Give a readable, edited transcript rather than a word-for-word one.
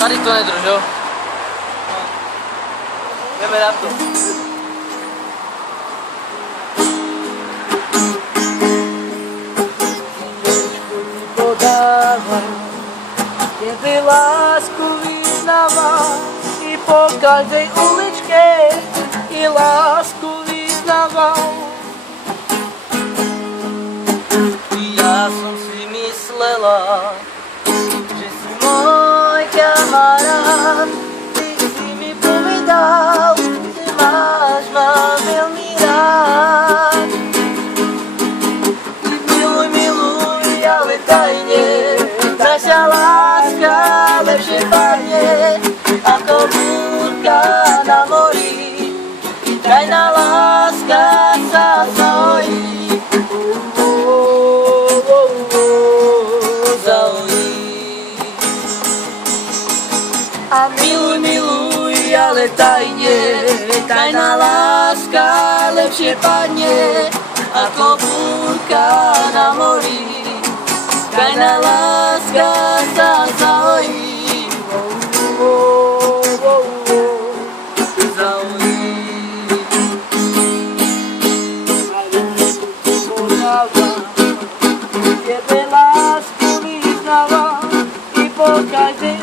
Tady to nedrž, jo? Jdeme na to. Tebe lásku vyznává i po každej uličke, i lásku vyznává. Ja som si myslela, že si môj kamarát, ty si mi povedal, že máš ma veľmi rád. Miluj, miluj, ale tajne, naša láska lepšie padne, ako búrka na mori, tajná láska sa zahojí. A miluj, miluj, ale tajne, tajná láska lepšie padne, ako búrka na mori, tajná láska sa zahojí. Tebe lásku vyznávam i po každej